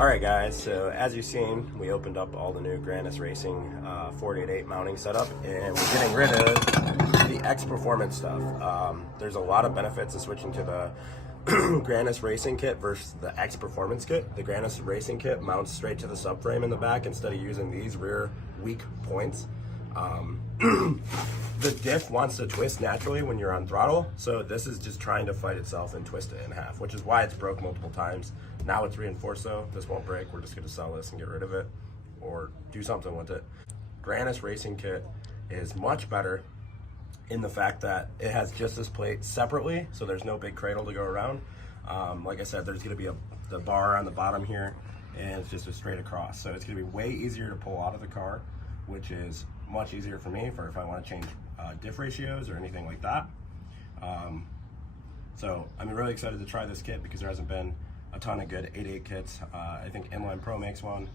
Alright guys, so as you've seen, we opened up all the new Grannas Racing 488 mounting setup, and we're getting rid of the X Performance stuff. There's a lot of benefits to switching to the Grannas Racing kit versus the X Performance kit. The Grannas Racing kit mounts straight to the subframe in the back instead of using these rear weak points. The diff wants to twist naturally when you're on throttle, so this is just trying to fight itself and twist it in half, which is why it's broke multiple times. Now it's reinforced though, this won't break. We're just going to sell this and get rid of it or do something with it. Grannas Racing kit is much better in the fact that it has just this plate separately, so there's no big cradle to go around. Like I said, there's going to be the bar on the bottom here, and it's just a straight across, so it's going to be way easier to pull out of the car, which is much easier for me if I want to change diff ratios or anything like that. So I'm really excited to try this kit because there hasn't been a ton of good 8.8 kits. I think Inline Pro makes one,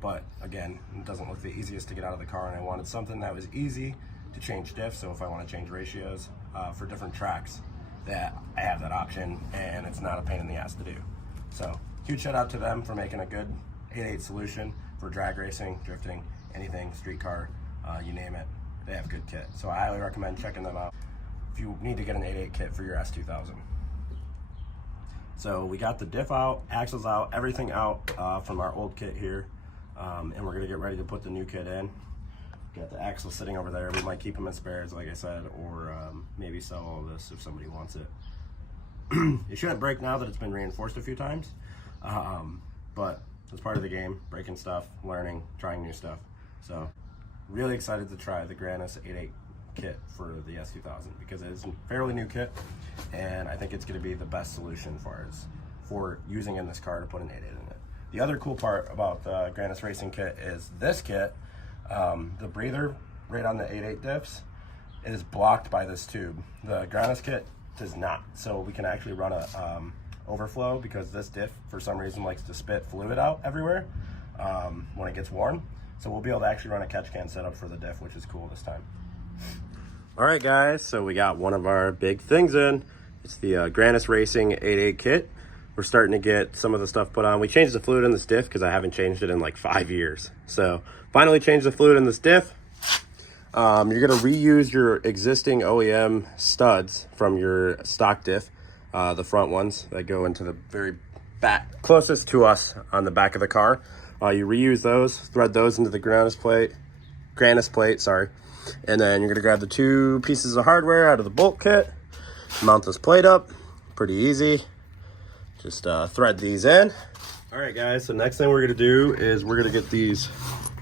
but again, it doesn't look the easiest to get out of the car, and I wanted something that was easy to change diff, so if I want to change ratios for different tracks, that I have that option and it's not a pain in the ass to do. So huge shout out to them for making a good 8.8 solution for drag racing, drifting, anything, street car, you name it, they have good kit. So I highly recommend checking them out if you need to get an 8.8 kit for your S2000. So we got the diff out, axles out, everything out from our old kit here, and we're gonna get ready to put the new kit in. Got the axle sitting over there. We might keep them in spares, like I said, or maybe sell all this if somebody wants it. It shouldn't break now that it's been reinforced a few times, but it's part of the game, breaking stuff, learning, trying new stuff. So really excited to try the Grannas 8.8 kit for the S2000 because it is a fairly new kit, and I think it's going to be the best solution for using in this car to put an 8.8 in it. The other cool part about the Grannas Racing kit is this kit, the breather right on the 8.8 diffs is blocked by this tube. The Grannas kit does not, so we can actually run a overflow because this diff for some reason likes to spit fluid out everywhere when it gets warm. So we'll be able to actually run a catch can setup for the diff, which is cool this time. All right guys, so we got one of our big things in. It's the Grannas Racing 8.8 kit. We're starting to get some of the stuff put on. We changed the fluid in this diff because I haven't changed it in like 5 years. So finally changed the fluid in this diff. You're gonna reuse your existing OEM studs from your stock diff, the front ones that go into the very back, closest to us on the back of the car. You reuse those, thread those into the Grannas plate, and then you're gonna grab the 2 pieces of hardware out of the bolt kit, mount this plate up, pretty easy. Just thread these in. All right guys, so next thing we're gonna do is we're gonna get these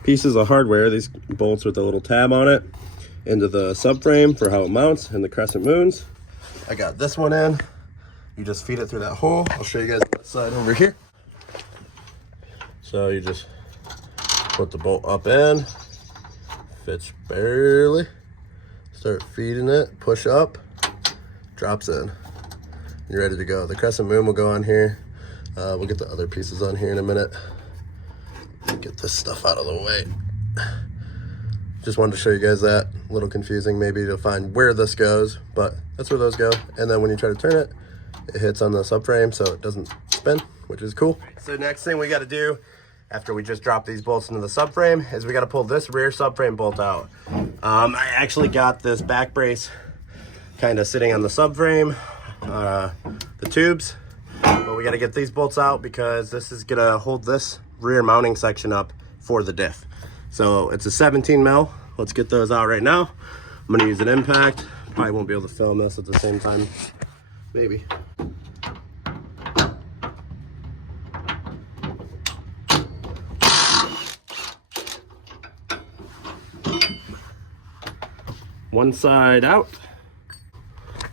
pieces of hardware, these bolts with a little tab on it, into the subframe for how it mounts and the crescent moons. I got this one in. You just feed it through that hole. I'll show you guys that side over here. So you just put the bolt up in, fits barely, start feeding it, push up, drops in. You're ready to go. The crescent moon will go on here. We'll get the other pieces on here in a minute. Get this stuff out of the way. Just wanted to show you guys that. A little confusing maybe to find where this goes, but that's where those go. And then when you try to turn it, it hits on the subframe so it doesn't spin, which is cool. So next thing we got to do after we just drop these bolts into the subframe is we got to pull this rear subframe bolt out. I actually got this back brace kind of sitting on the subframe, the tubes, but we got to get these bolts out because this is gonna hold this rear mounting section up for the diff. So it's a 17 mil. Let's get those out right now. I'm gonna use an impact. Probably won't be able to film this at the same time, maybe. One side out.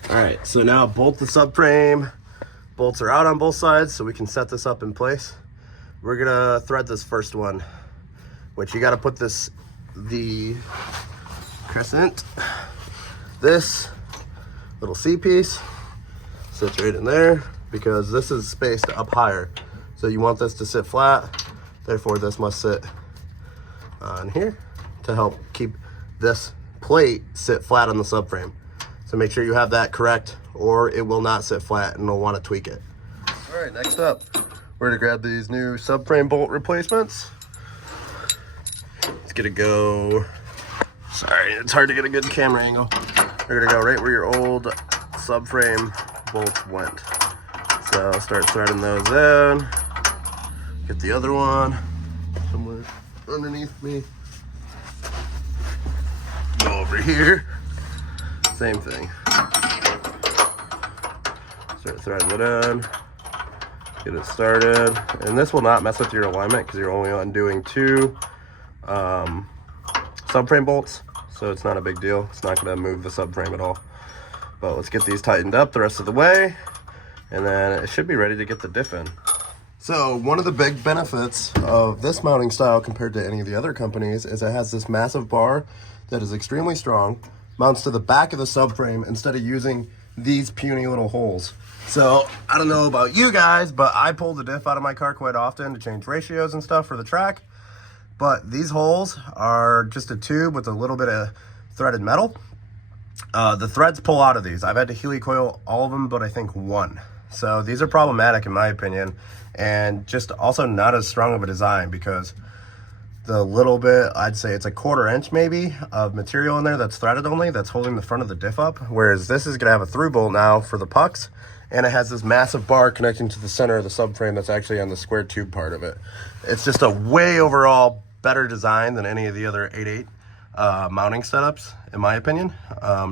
All right, so now bolt the subframe. Bolts are out on both sides, so we can set this up in place. We're gonna thread this first one, which you gotta put the crescent, this little C piece sits right in there because this is spaced up higher. So you want this to sit flat, therefore this must sit on here to help keep this plate sit flat on the subframe. So make sure you have that correct or it will not sit flat and you'll want to tweak it. All right, next up, We're gonna grab these new subframe bolt replacements. It's gonna go, sorry, it's hard to get a good camera angle. They're gonna go right where your old subframe bolts went. So I'll start threading those in. Get the other one somewhere underneath me. Go over here. Same thing. Start threading it in. Get it started. And this will not mess with your alignment because you're only undoing 2 subframe bolts. So it's not a big deal. It's not going to move the subframe at all. But let's get these tightened up the rest of the way. And then it should be ready to get the diff in. So one of the big benefits of this mounting style compared to any of the other companies is it has this massive bar that is extremely strong, mounts to the back of the subframe instead of using these puny little holes. So I don't know about you guys, but I pull the diff out of my car quite often to change ratios and stuff for the track. But these holes are just a tube with a little bit of threaded metal. The threads pull out of these. I've had to helicoil all of them, but I think 1. So these are problematic in my opinion, and just also not as strong of a design because the little bit, I'd say it's a 1/4 inch maybe of material in there that's threaded only, that's holding the front of the diff up, whereas this is gonna have a through bolt now for the pucks, and it has this massive bar connecting to the center of the subframe that's actually on the square tube part of it. It's just a way overall better design than any of the other 8.8 mounting setups, in my opinion.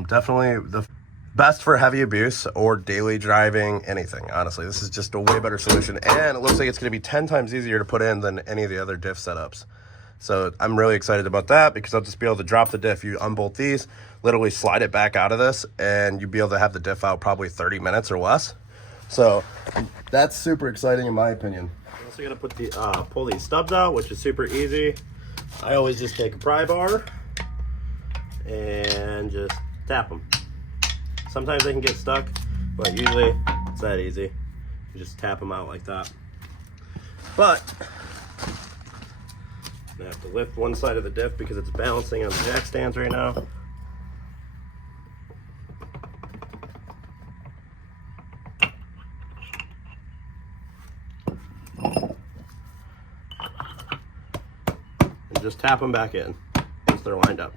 Definitely the best for heavy abuse or daily driving, anything. Honestly, this is just a way better solution, and it looks like it's going to be 10 times easier to put in than any of the other diff setups. So I'm really excited about that because I'll just be able to drop the diff. You unbolt these, literally slide it back out of this, and you'll be able to have the diff out probably 30 minutes or less. So that's super exciting in my opinion. I'm also gonna put the pull these stubs out, which is super easy. I always just take a pry bar and just tap them. Sometimes they can get stuck, but usually it's that easy. You just tap them out like that. But I have to lift one side of the diff because it's balancing on the jack stands right now. And just tap them back in once they're lined up.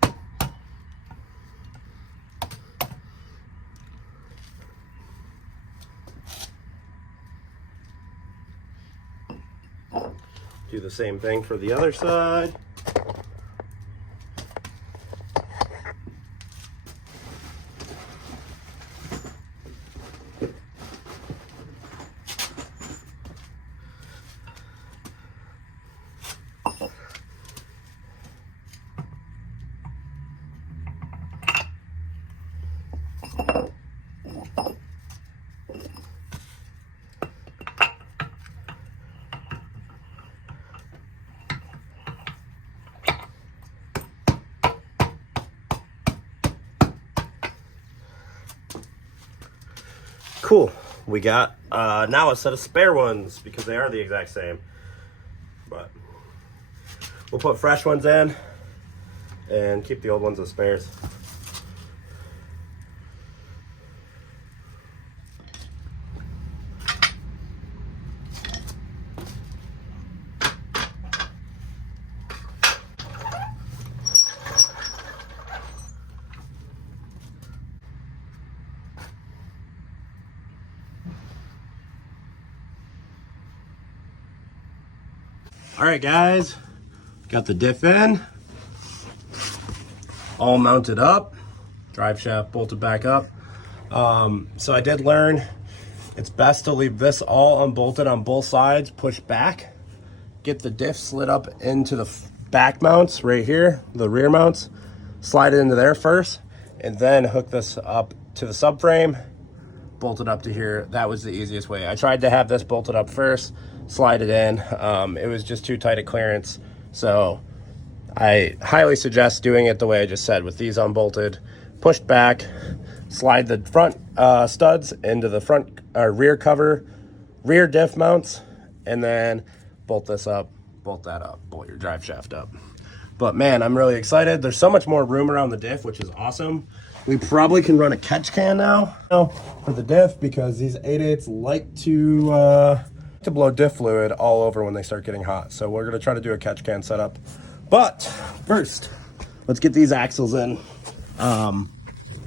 Do the same thing for the other side. Cool. We got now a set of spare ones because they are the exact same. But we'll put fresh ones in and keep the old ones as spares. All right, guys, got the diff in, all mounted up, drive shaft bolted back up. So I did learn it's best to leave this all unbolted on both sides, push back, get the diff slid up into the back mounts right here, the rear mounts, slide it into there first, and then hook this up to the subframe, bolted up to here. That was the easiest way. I tried to have this bolted up first, slide it in. It was just too tight a clearance. So I highly suggest doing it the way I just said, with these unbolted, pushed back, slide the front studs into the front rear cover, rear diff mounts, and then bolt this up, bolt that up, bolt your drive shaft up. But man, I'm really excited. There's so much more room around the diff, which is awesome. We probably can run a catch can now for the diff because these 8.8s like to to blow diff fluid all over when they start getting hot. So we're gonna try to do a catch can setup. But first, let's get these axles in.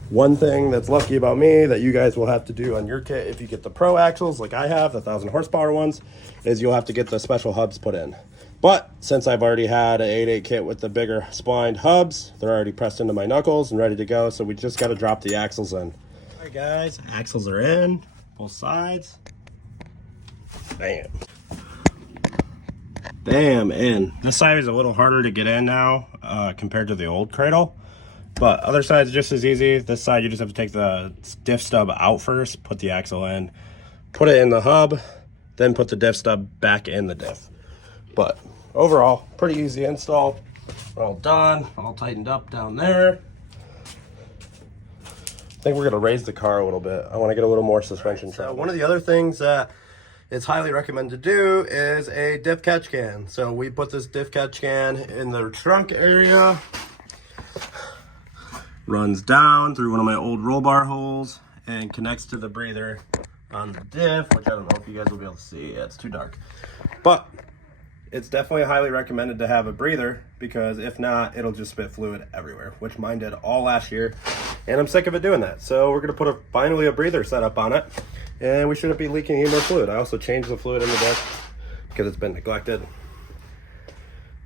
One thing that's lucky about me that you guys will have to do on your kit if you get the pro axles like I have, the 1,000 horsepower ones, is you'll have to get the special hubs put in. But since I've already had an 8.8 kit with the bigger splined hubs, they're already pressed into my knuckles and ready to go. So we just got to drop the axles in. All right, guys, axles are in, both sides. Bam. Bam, in. This side is a little harder to get in now compared to the old cradle. But other side's just as easy. This side, you just have to take the diff stub out first, put the axle in, put it in the hub, then put the diff stub back in the diff. But overall, pretty easy install. We're all done, all tightened up down there. I think we're gonna raise the car a little bit. I wanna get a little more suspension travel. So one of the other things that it's highly recommended to do is a diff catch can. So we put this diff catch can in the trunk area. Runs down through one of my old roll bar holes and connects to the breather on the diff, which I don't know if you guys will be able to see. Yeah, it's too dark. But it's definitely highly recommended to have a breather, because if not, it'll just spit fluid everywhere, which mine did all last year, and I'm sick of it doing that. So we're gonna put finally a breather setup on it, and we shouldn't be leaking any more fluid. I also changed the fluid in the diff because it's been neglected.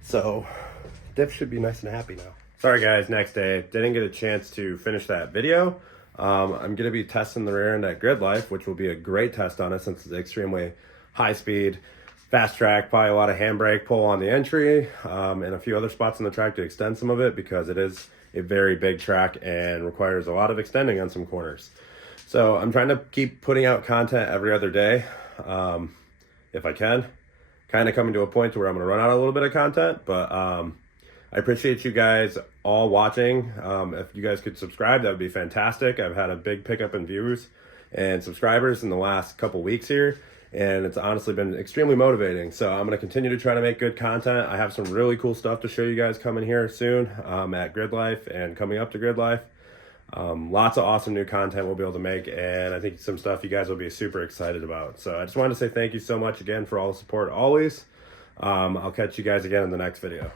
So diff should be nice and happy now. Sorry guys, next day, didn't get a chance to finish that video. I'm gonna be testing the rear end at Grid Life, which will be a great test on it since it's extremely high speed, fast track, probably a lot of handbrake pull on the entry, and a few other spots on the track to extend some of it, because it is a very big track and requires a lot of extending on some corners. So I'm trying to keep putting out content every other day, if I can. Kind of coming to a point to where I'm gonna run out a little bit of content, but I appreciate you guys all watching. If you guys could subscribe, that would be fantastic. I've had a big pickup in views and subscribers in the last couple weeks here, and it's honestly been extremely motivating. So I'm going to continue to try to make good content. I have some really cool stuff to show you guys coming here soon at Grid Life and coming up to Grid Life. Lots of awesome new content we'll be able to make, and I think some stuff you guys will be super excited about. So I just wanted to say thank you so much again for all the support always. I'll catch you guys again in the next video.